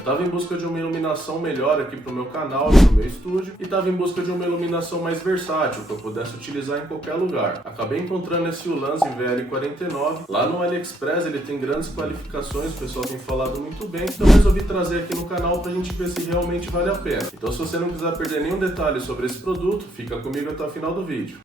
Estava em busca de uma iluminação melhor aqui para o meu canal, para o meu estúdio, e estava em busca de uma iluminação mais versátil, que eu pudesse utilizar em qualquer lugar. Acabei encontrando esse Ulanzi VL49, lá no AliExpress. Ele tem grandes qualificações, o pessoal tem falado muito bem, então eu resolvi trazer aqui no canal para a gente ver se realmente vale a pena. Então se você não quiser perder nenhum detalhe sobre esse produto, fica comigo até o final do vídeo.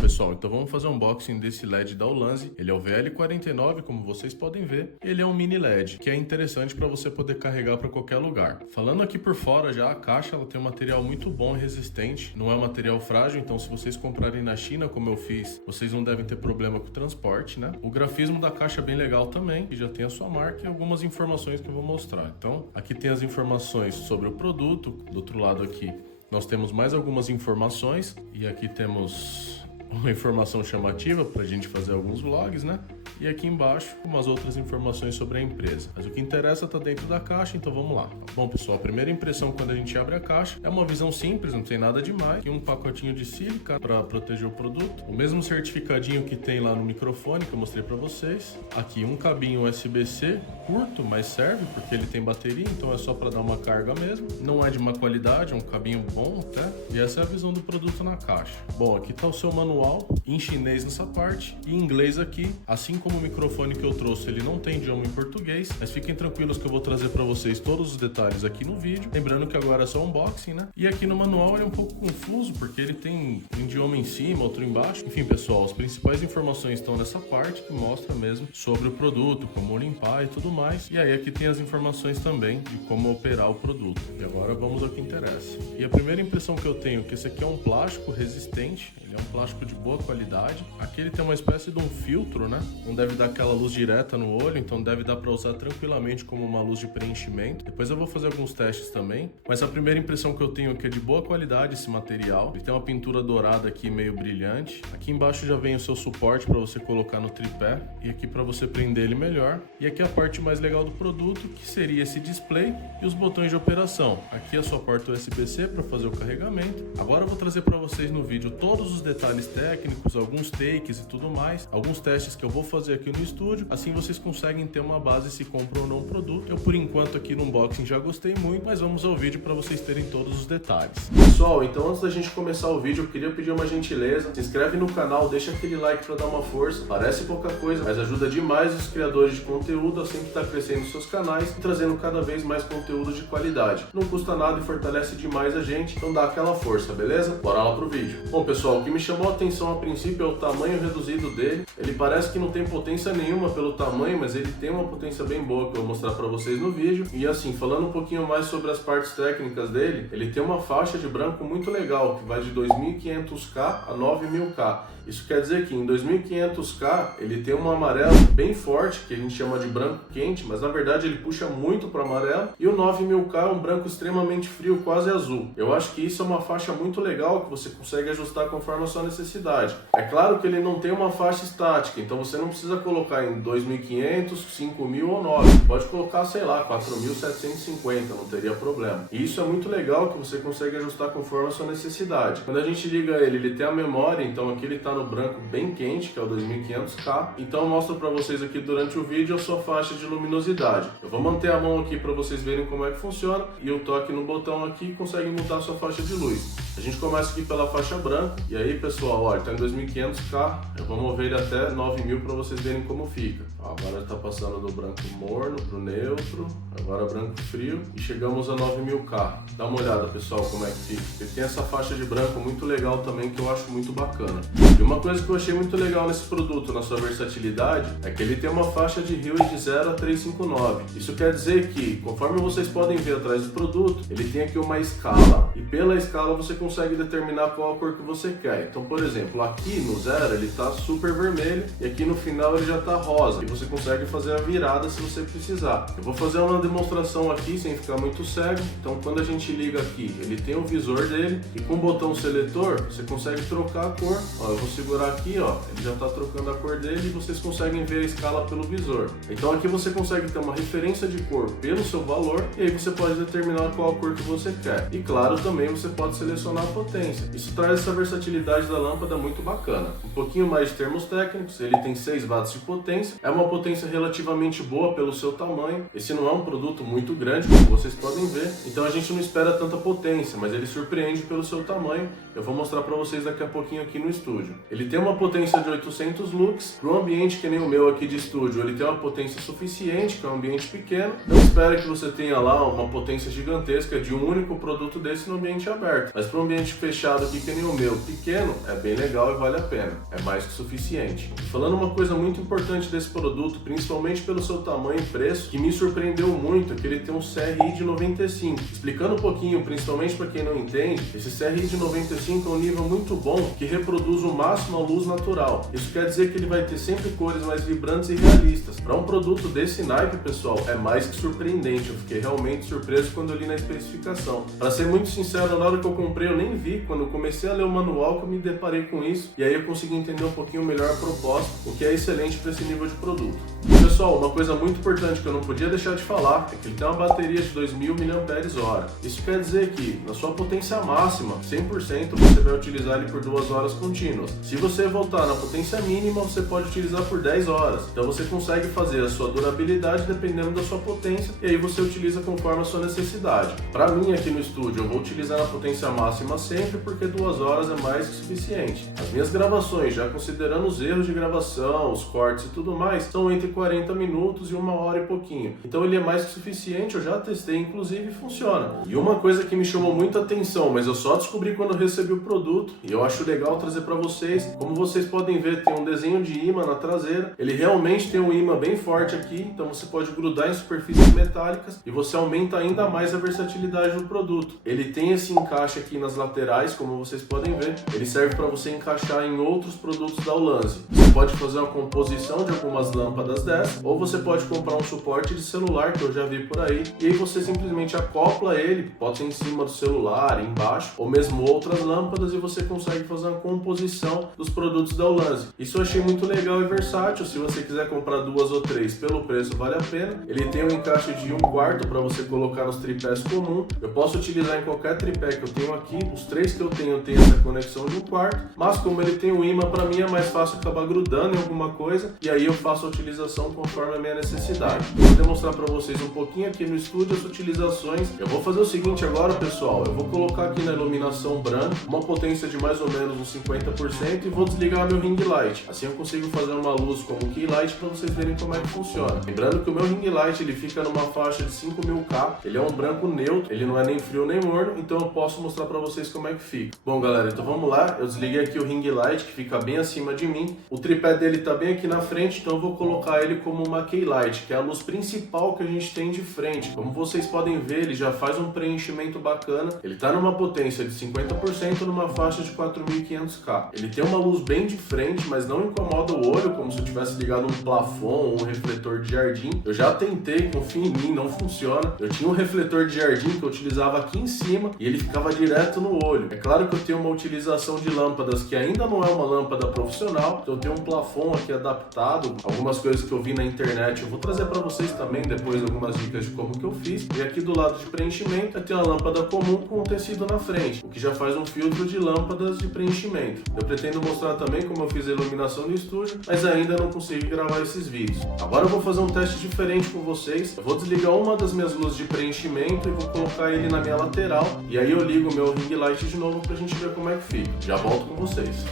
Pessoal, então vamos fazer um unboxing desse LED da Ulanzi. Ele é o VL49, como vocês podem ver. Ele é um mini LED, que é interessante para você poder carregar para qualquer lugar. Falando aqui por fora já, a caixa ela tem um material muito bom e resistente. Não é um material frágil, então se vocês comprarem na China, como eu fiz, vocês não devem ter problema com o transporte, né? O grafismo da caixa é bem legal também, e já tem a sua marca e algumas informações que eu vou mostrar. Então, aqui tem as informações sobre o produto. Do outro lado aqui, nós temos mais algumas informações, e aqui temos uma informação chamativa para a gente fazer alguns vlogs, né? E aqui embaixo, umas outras informações sobre a empresa. Mas o que interessa está dentro da caixa, então vamos lá. Bom, pessoal, a primeira impressão quando a gente abre a caixa é uma visão simples, não tem nada demais. Aqui um pacotinho de sílica para proteger o produto. O mesmo certificadinho que tem lá no microfone que eu mostrei para vocês. Aqui um cabinho USB-C curto, mas serve porque ele tem bateria, então é só para dar uma carga mesmo. Não é de má qualidade, é um cabinho bom até. E essa é a visão do produto na caixa. Bom, aqui está o seu manual em chinês nessa parte e em inglês aqui, assim como o microfone que eu trouxe, ele não tem idioma em português, mas fiquem tranquilos que eu vou trazer para vocês todos os detalhes aqui no vídeo. Lembrando que agora é só unboxing, né? E aqui no manual ele é um pouco confuso, porque ele tem um idioma em cima, outro embaixo. Enfim, pessoal, as principais informações estão nessa parte que mostra mesmo sobre o produto, como limpar e tudo mais. E aí aqui tem as informações também de como operar o produto. E agora vamos ao que interessa. E a primeira impressão que eu tenho é que esse aqui é um plástico resistente. Ele é um plástico de boa qualidade. Aqui ele tem uma espécie de um filtro, né? Não deve dar aquela luz direta no olho, então deve dar para usar tranquilamente como uma luz de preenchimento. Depois eu vou fazer alguns testes também. Mas a primeira impressão que eu tenho é que é de boa qualidade esse material. Ele tem uma pintura dourada aqui meio brilhante. Aqui embaixo já vem o seu suporte para você colocar no tripé. E aqui para você prender ele melhor. E aqui a parte mais legal do produto, que seria esse display e os botões de operação. Aqui a sua porta USB-C para fazer o carregamento. Agora eu vou trazer para vocês no vídeo todos os detalhes técnicos, alguns takes e tudo mais, alguns testes que eu vou fazer aqui no estúdio, assim vocês conseguem ter uma base se compram ou não o produto. Eu por enquanto aqui no unboxing já gostei muito, mas vamos ao vídeo para vocês terem todos os detalhes. Pessoal, então antes da gente começar o vídeo, eu queria pedir uma gentileza, se inscreve no canal, deixa aquele like para dar uma força, parece pouca coisa, mas ajuda demais os criadores de conteúdo a sempre estar crescendo seus canais e trazendo cada vez mais conteúdo de qualidade. Não custa nada e fortalece demais a gente, então dá aquela força, beleza? Bora lá pro vídeo. Bom pessoal, o que me chamou a atenção a princípio é o tamanho reduzido dele. Ele parece que não tem potência nenhuma pelo tamanho, mas ele tem uma potência bem boa que eu vou mostrar para vocês no vídeo. E assim, falando um pouquinho mais sobre as partes técnicas dele, ele tem uma faixa de branco muito legal, que vai de 2500K a 9000K. Isso quer dizer que em 2500K ele tem um amarelo bem forte, que a gente chama de branco quente, mas na verdade ele puxa muito para amarelo, e o 9000K é um branco extremamente frio, quase azul. Eu acho que isso é uma faixa muito legal, que você consegue ajustar conforme a sua necessidade. É claro que ele não tem uma faixa estática, então você não precisa colocar em 2500, 5000 ou 9. Pode colocar, sei lá, 4750, não teria problema. E isso é muito legal, que você consegue ajustar conforme a sua necessidade. Quando a gente liga ele, ele tem a memória, então aqui ele está no branco bem quente, que é o 2500K. Então eu mostro para vocês aqui durante o vídeo a sua faixa de luminosidade. Eu vou manter a mão aqui para vocês verem como é que funciona, e o toque no botão aqui consegue mudar a sua faixa de luz. A gente começa aqui pela faixa branca, e aí pessoal, olha, está em 2500K, eu vou mover ele até 9000 para vocês verem como fica. Agora está passando do branco morno para o neutro, agora branco frio, e chegamos a 9000K. Dá uma olhada pessoal como é que fica. Ele tem essa faixa de branco muito legal também, que eu acho muito bacana. E uma coisa que eu achei muito legal nesse produto, na sua versatilidade, é que ele tem uma faixa de Huey de 0 a 359. Isso quer dizer que, conforme vocês podem ver atrás do produto, ele tem aqui uma escala, e pela escala você consegue determinar qual a cor que você quer. Então, por exemplo, aqui no 0 ele está super vermelho, e aqui no final ele já está rosa, e você consegue fazer a virada se você precisar. Eu vou fazer uma demonstração aqui sem ficar muito cego. Então, quando a gente liga aqui, ele tem o visor dele, e com o botão seletor você consegue trocar a cor. Ó, eu vou segurar aqui, ó, ele já está trocando a cor dele, e vocês conseguem ver a escala pelo visor. Então aqui você consegue ter uma referência de cor pelo seu valor, e aí você pode determinar qual a cor que você quer. E claro, também também você pode selecionar a potência. Isso traz essa versatilidade da lâmpada muito bacana. Um pouquinho mais de termos técnicos, ele tem 6 watts de potência, é uma potência relativamente boa pelo seu tamanho. Esse não é um produto muito grande, como vocês podem ver, então a gente não espera tanta potência, mas ele surpreende pelo seu tamanho. Eu vou mostrar para vocês daqui a pouquinho aqui no estúdio. Ele tem uma potência de 800 lux, para um ambiente que nem o meu aqui de estúdio, ele tem uma potência suficiente, que é um ambiente pequeno. Não espera que você tenha lá uma potência gigantesca de um único produto desse no ambiente aberto, mas para um ambiente fechado aqui que nem o meu, pequeno, é bem legal e vale a pena, é mais que suficiente. E falando uma coisa muito importante desse produto, principalmente pelo seu tamanho e preço, que me surpreendeu muito, é que ele tem um CRI de 95. Explicando um pouquinho, principalmente para quem não entende, esse CRI de 95 é um nível muito bom que reproduz o máximo a luz natural. Isso quer dizer que ele vai ter sempre cores mais vibrantes e realistas. Para um produto desse naipe, pessoal, é mais que surpreendente. Eu fiquei realmente surpreso quando eu li na especificação. Para ser muito sincero, na hora que eu comprei eu nem vi. Quando eu comecei a ler o manual que eu me deparei com isso, e aí eu consegui entender um pouquinho melhor a proposta, o que é excelente para esse nível de produto. E, pessoal, uma coisa muito importante que eu não podia deixar de falar é que ele tem uma bateria de 2000 mAh. Isso quer dizer que na sua potência máxima, 100%, você vai utilizar ele por 2 horas contínuas. Se você voltar na potência mínima, você pode utilizar por 10 horas. Então você consegue fazer a sua durabilidade dependendo da sua potência, e aí você utiliza conforme a sua necessidade. Para mim aqui no estúdio eu vou utilizar na potência máxima sempre, porque 2 horas é mais que suficiente. As minhas gravações, já considerando os erros de gravação, os cortes e tudo mais, são entre 40 minutos e 1 hora e pouquinho. Então ele é mais que suficiente, eu já testei inclusive e funciona. E uma coisa que me chamou muita atenção, mas eu só descobri quando eu recebi o produto, e eu acho legal trazer para vocês, como vocês podem ver, tem um desenho de ímã na traseira. Ele realmente tem um ímã bem forte aqui, então você pode grudar em superfícies metálicas e você aumenta ainda mais a versatilidade do produto. Ele tem esse encaixe aqui nas laterais, como vocês podem ver. Ele serve para você encaixar em outros produtos da Ulanzi. Você pode fazer uma composição de algumas lâmpadas dessas, ou você pode comprar um suporte de celular, que eu já vi por aí, e aí você simplesmente acopla ele, pode ser em cima do celular, embaixo, ou mesmo outras lâmpadas, e você consegue fazer uma composição dos produtos da Ulanzi. Isso eu achei muito legal e versátil. Se você quiser comprar 2 ou 3 pelo preço, vale a pena. Ele tem um encaixe de 1/4 para você colocar nos tripés comum. Eu posso utilizar em qualquer tripé que eu tenho aqui. Os 3 que eu tenho tem essa conexão de 1/4, mas como ele tem o ímã, para mim é mais fácil acabar grudando em alguma coisa, e aí eu faço a utilização conforme a minha necessidade. Eu vou demonstrar para vocês um pouquinho aqui no estúdio as utilizações. Eu vou fazer o seguinte agora, pessoal, eu vou colocar aqui na iluminação branca uma potência de mais ou menos uns 50% e vou desligar meu ring light. Assim eu consigo fazer uma luz como key light para vocês verem como é que funciona. Lembrando que o meu ring light ele fica numa faixa de 5000K, ele é um branco neutro, ele não é nem frio nem morno, então eu posso mostrar para vocês como é que fica. Bom, galera, então vamos lá. Eu desliguei aqui o ring light que fica bem acima de mim. O tripé dele tá bem aqui na frente, então eu vou colocar ele como uma key light, que é a luz principal que a gente tem de frente. Como vocês podem ver, ele já faz um preenchimento bacana. Ele tá numa potência de 50% numa faixa de 4500K. Ele tem uma luz bem de frente, mas não incomoda o olho, como se eu tivesse ligado um plafond ou um refletor de jardim. Eu já tentei, confia em mim, não funciona. Eu tinha um refletor de jardim que eu utilizava aqui em cima e ele ficava direto no olho. É claro que eu tenho uma utilização de lâmpadas que ainda não é uma lâmpada profissional, então eu tenho um plafond aqui adaptado, algumas coisas que eu vi na internet eu vou trazer para vocês também depois algumas dicas de como que eu fiz. E aqui do lado de preenchimento eu tenho uma lâmpada comum com um tecido na frente, o que já faz um filtro de lâmpadas de preenchimento. Eu pretendo mostrar também como eu fiz a iluminação no estúdio, mas ainda não consegui gravar esses vídeos. Agora eu vou fazer um teste diferente com vocês. Eu vou desligar uma das minhas luzes de preenchimento e vou colocar ele na minha lateral, e aí eu ligo o meu ring light de novo pra gente ver como é que fica. Já volto com vocês.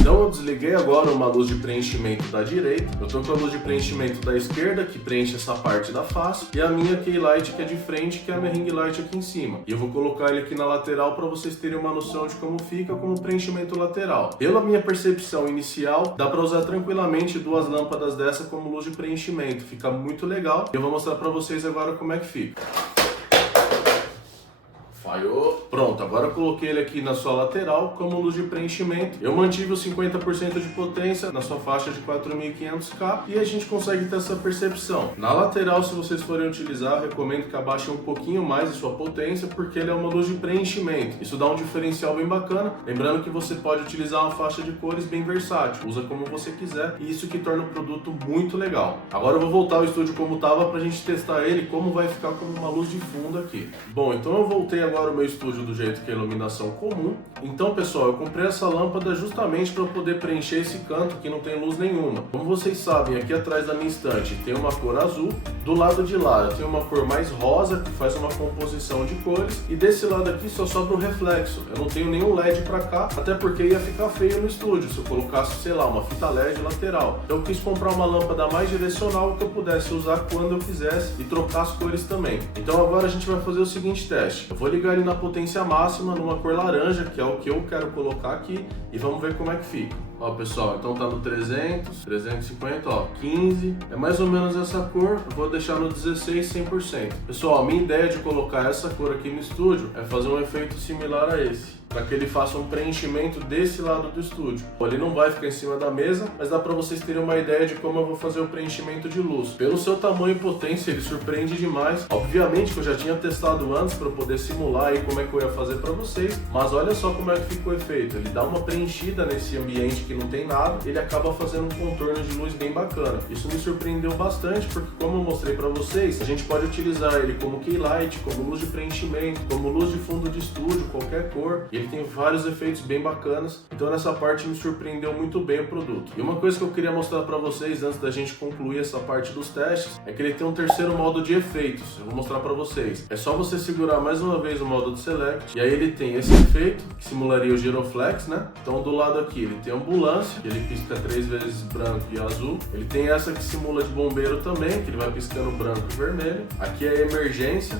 Então eu desliguei agora uma luz de preenchimento da direita, eu tô com a luz de preenchimento da esquerda, que preenche essa parte da face, e a minha key light que é de frente, que é a minha ring light aqui em cima. E eu vou colocar ele aqui na lateral para vocês terem uma noção de como fica como preenchimento lateral. Pela minha percepção inicial, dá para usar tranquilamente 2 lâmpadas dessa como luz de preenchimento, fica muito legal. Eu vou mostrar para vocês agora como é que fica. Falhou. Pronto, agora eu coloquei ele aqui na sua lateral como luz de preenchimento. Eu mantive os 50% de potência na sua faixa de 4500K e a gente consegue ter essa percepção. Na lateral, se vocês forem utilizar, eu recomendo que abaixem um pouquinho mais a sua potência, porque ele é uma luz de preenchimento. Isso dá um diferencial bem bacana. Lembrando que você pode utilizar uma faixa de cores bem versátil, usa como você quiser, e isso que torna o produto muito legal. Agora eu vou voltar ao estúdio como estava pra gente testar ele, como vai ficar como uma luz de fundo aqui. Bom, então eu voltei agora ao meu estúdio do jeito que é a iluminação comum. Então, pessoal, eu comprei essa lâmpada justamente para poder preencher esse canto que não tem luz nenhuma. Como vocês sabem, aqui atrás da minha estante tem uma cor azul, do lado de lá eu tenho uma cor mais rosa que faz uma composição de cores, e desse lado aqui só sobra o reflexo. Eu não tenho nenhum LED para cá, até porque ia ficar feio no estúdio se eu colocasse, sei lá, uma fita LED lateral. Então eu quis comprar uma lâmpada mais direcional que eu pudesse usar quando eu quisesse e trocar as cores também. Então agora a gente vai fazer o seguinte teste. Eu vou ligar ele na potência máxima, numa cor laranja, que é o que eu quero colocar aqui, e vamos ver como é que fica. Ó, pessoal, então tá no 300, 350, ó, 15, é mais ou menos essa cor. Eu vou deixar no 16, 100%. Pessoal, a minha ideia de colocar essa cor aqui no estúdio é fazer um efeito similar a esse, para que ele faça um preenchimento desse lado do estúdio. Ele não vai ficar em cima da mesa, mas dá para vocês terem uma ideia de como eu vou fazer o preenchimento de luz. Pelo seu tamanho e potência, ele surpreende demais. Obviamente que eu já tinha testado antes para poder simular aí como é que eu ia fazer para vocês, mas olha só como é que ficou o efeito. Ele dá uma preenchida nesse ambiente que não tem nada, ele acaba fazendo um contorno de luz bem bacana. Isso me surpreendeu bastante, porque como eu mostrei para vocês, a gente pode utilizar ele como key light, como luz de preenchimento, como luz de fundo de estúdio, qualquer cor. Ele tem vários efeitos bem bacanas, então nessa parte me surpreendeu muito bem o produto. E uma coisa que eu queria mostrar para vocês antes da gente concluir essa parte dos testes é que ele tem um terceiro modo de efeitos. Eu vou mostrar para vocês. É só você segurar mais uma vez o modo de Select, e aí ele tem esse efeito que simularia o Giroflex, né? Então do lado aqui ele tem ambulância, que ele pisca 3 vezes branco e azul. Ele tem essa que simula de bombeiro também, que ele vai piscando branco e vermelho. Aqui é emergência,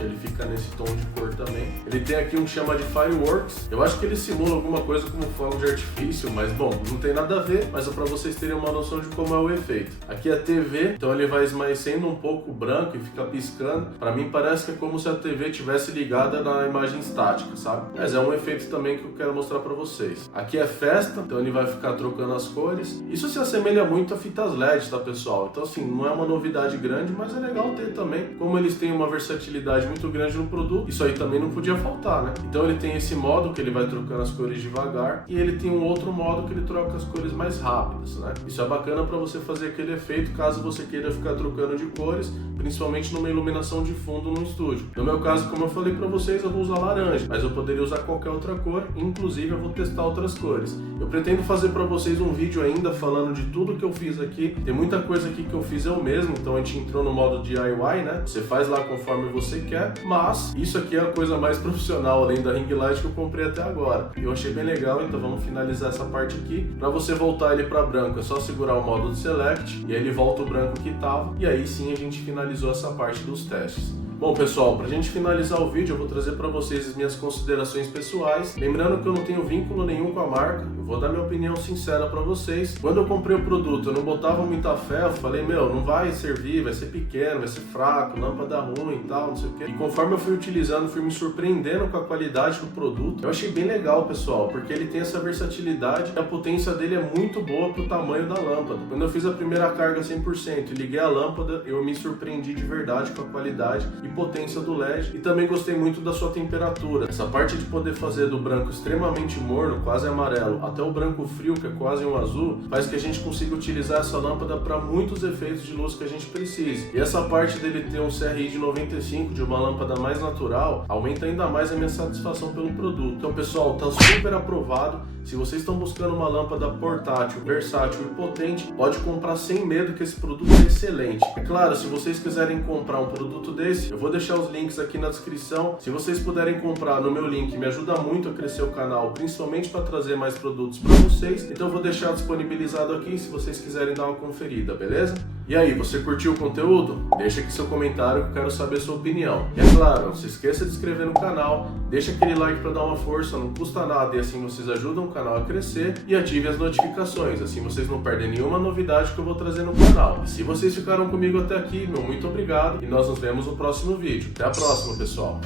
ele fica nesse tom de cor também. Ele tem aqui um que chama de Fireworks. Eu acho que ele simula alguma coisa como fogo de artifício, mas bom, não tem nada a ver, mas é para vocês terem uma noção de como é o efeito. Aqui é a TV, então ele vai esmaecendo um pouco o branco e fica piscando. Para mim parece que é como se a TV tivesse ligada na imagem estática, sabe? Mas é um efeito também que eu quero mostrar para vocês. Aqui é festa, então ele vai ficar trocando as cores. Isso se assemelha muito a fitas LED, tá, pessoal? Então assim, não é uma novidade grande, mas é legal ter também. Como eles têm uma versatilidade muito grande no produto, isso aí também não podia faltar, né? Então ele tem esse modo que ele vai trocando as cores devagar, e ele tem um outro modo que ele troca as cores mais rápidas, né? Isso é bacana para você fazer aquele efeito caso você queira ficar trocando de cores, principalmente numa iluminação de fundo no estúdio. No meu caso, como eu falei para vocês, eu vou usar laranja, mas eu poderia usar qualquer outra cor, inclusive eu vou testar outras cores. Eu pretendo fazer para vocês um vídeo ainda falando de tudo que eu fiz aqui. Tem muita coisa aqui que eu fiz eu mesmo, então a gente entrou no modo DIY, né? Você faz lá conforme você quer, mas isso aqui é a coisa mais profissional, além da ring light, que eu comprei até agora. Eu achei bem legal, então vamos finalizar essa parte aqui. Para você voltar ele para branco, é só segurar o modo de Select, e aí ele volta o branco que tava, e aí sim a gente finalizou essa parte dos testes. Bom, pessoal, pra gente finalizar o vídeo, eu vou trazer para vocês as minhas considerações pessoais. Lembrando que eu não tenho vínculo nenhum com a marca, eu vou dar minha opinião sincera para vocês. Quando eu comprei o produto, eu não botava muita fé, eu falei, meu, não vai servir, vai ser pequeno, vai ser fraco, lâmpada ruim e tal, não sei o quê. E conforme eu fui utilizando, fui me surpreendendo com a qualidade do produto. Eu achei bem legal, pessoal, porque ele tem essa versatilidade e a potência dele é muito boa pro tamanho da lâmpada. Quando eu fiz a primeira carga 100% e liguei a lâmpada, eu me surpreendi de verdade com a qualidade e potência do LED, e também gostei muito da sua temperatura. Essa parte de poder fazer do branco extremamente morno, quase amarelo, até o branco frio, que é quase um azul, faz que a gente consiga utilizar essa lâmpada para muitos efeitos de luz que a gente precise. E essa parte dele ter um CRI de 95, de uma lâmpada mais natural, aumenta ainda mais a minha satisfação pelo produto. Então, pessoal, tá super aprovado. Se vocês estão buscando uma lâmpada portátil, versátil e potente, pode comprar sem medo, que esse produto é excelente. É claro, se vocês quiserem comprar um produto desse, eu vou deixar os links aqui na descrição. Se vocês puderem comprar no meu link, me ajuda muito a crescer o canal, principalmente para trazer mais produtos para vocês. Então eu vou deixar disponibilizado aqui se vocês quiserem dar uma conferida, beleza? E aí, você curtiu o conteúdo? Deixa aqui seu comentário que eu quero saber a sua opinião. E é claro, não se esqueça de se inscrever no canal, deixa aquele like para dar uma força, não custa nada, e assim vocês ajudam o canal a crescer, e ative as notificações, assim vocês não perdem nenhuma novidade que eu vou trazer no canal. E se vocês ficaram comigo até aqui, meu muito obrigado, e nós nos vemos no próximo vídeo. Até a próxima, pessoal!